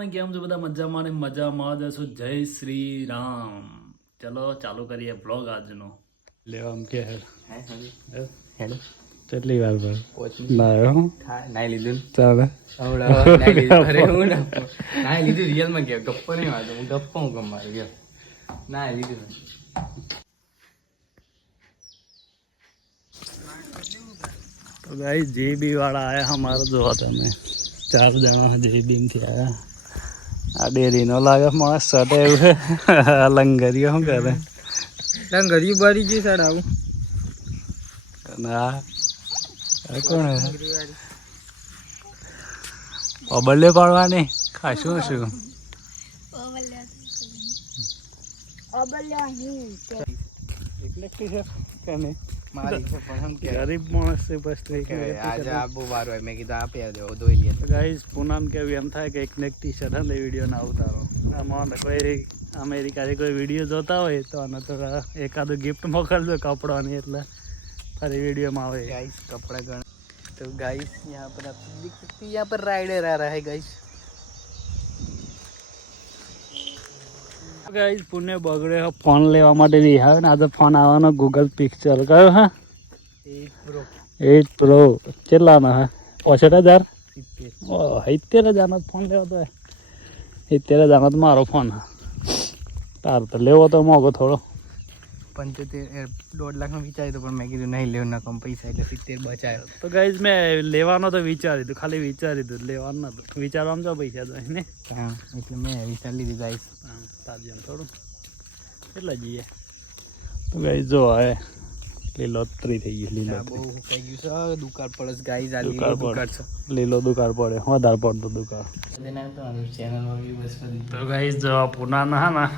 અને કેમ છો બધા મજામાં ને મજામાં જ હશો. જય શ્રી રામ. ચલો ચાલુ કરીએ બ્લોગ આજનો. લેવા આમ કે હેડ કેટલી વાર પર લાયો નાઈ લીધું ચાલે નાઈ લીધું રિયલ માં ગયા ગપ્પો નહીં વાતો હું ગપ્પો હું ગમ મારી ગયો નાઈ લીધું. તો ગાઈસ જેબી વાળા આયા हमारा जो તમે 4 જણા જેબી થી આયા. આ ડેરી નો લાગે માણસ સટે એવું લંગરિયો શું કરે લંગરિયું બારી ગઈ સાડ આવું ના કોણ ઓબલ્લે પાડવાની ખાશું શું गरीब मानस से बस आज आप बार मैं कीधु आपे दो धोई लिए तो गाइस पूनम के एम था कि एक नेक टी शर्ट ले वीडियो ना उतारो आमाने कोई अमेरिका से कोई वीडियो जोता હોય તો આને થોડા એકાદો ગિફ્ટ મોકલજો કપડાની એટલે ફરી वीडियो में आवे गाइस कपड़ा गण. तो गाइस यहाँ पर आप देख सकते हैं यहाँ पर राइडर आ रहा है गाइस. गाइस पुणे बगड़े फोन लेवा માટે નહીં આવે ને આજે ફોન આવવાનો ગૂગલ પિક્ચર કયો હા 8 પ્રો કેટલાનો હે 65000 70000 નો ફોન લેવો તો 70000 નો મારો ફોન તાર તો લેવો તો મોગો થોડો 75 1.5 લાખ નો વિચાર્યું તો પણ મેં કીધું નહીં લેવું ના કમ પૈસા એટલે 70 બચાયો. તો ગાઈસ મેં લેવાનો તો વિચારી દીધું ખાલી વિચારી દીધું લેવાનું નતું વિચારવામાં જો પૈસા તો ને હા એટલે મેં વિચારી લીધું ગાઈસ. હા તાજન થોડું કેટલા જઈએ તો ગાઈસ જો હે લીલોતરી થઈ ગઈ લીલો બહુ કઈ ગયું છે દુકાળ પડસ ગાઈસ આ લીલો દુકાળ છે લીલો દુકાળ પડે વધારે પડતો દુકાળ એને તો ચેનલ માં વ્યૂ બસ કરી. તો ગાઈસ જો પુના ના ના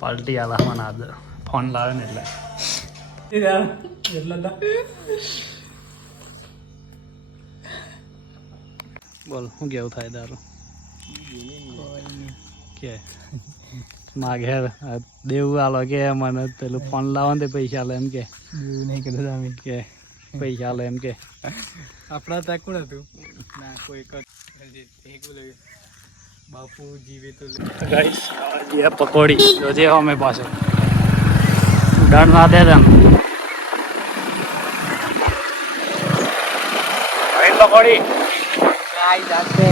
પાર્ટી આલા મને આજ ફોન લાવે ને એટલે બોલ શું કેવું થાય તારું કે માગે દેવું આલો કે મને પેલું ફોન લાવો ને પૈસા આલે એમ કે દેવું નહીં કીધું અમે કે પૈસા આલે એમ કે આપણા ત્યાં કોણ હતું ના કોઈ બાપુ જીવે તો ગાઈસ આ પકોડી જોજે અમે પાછો ડર ના દે તને પકોડી ગાઈસ આતે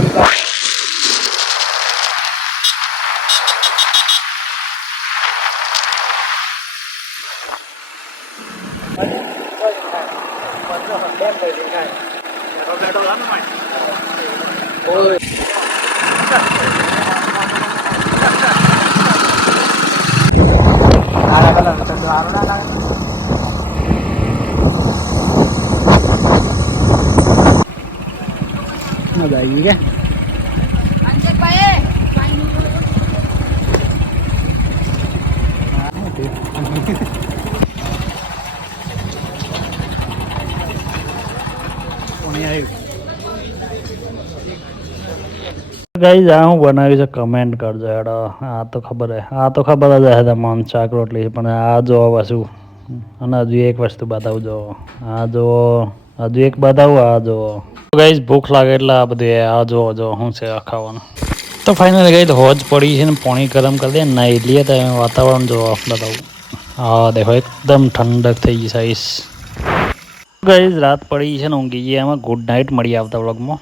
मजा आएगी क्या गाइस आ हूँ बनावी से कमेंट कर दो यार. आ तो खबर है ज है તમામ શાક રોટલી પણ આ જો વસ્તુ અને હજુ એક વસ્તુ બતાવું જો આ જો હજુ એક બતાવું આ જો ગાઈસ ભૂખ લાગે એટલે આ બધું આ જો શું છે આ ખાવાનું. તો ફાઇનલી ગાઈસ હોજ પડી છે ને પાણી ગરમ કરી દે નાઈ લઈએ તો વાતાવરણ જો બતાવું હા દેખો એકદમ ઠંડક થઈ ગઈ સાઈસ. ગાઈસ રાત પડી છે ને ઊંઘી ગયા એમાં ગુડ નાઇટ મળી આવતા વ્લોગમાં.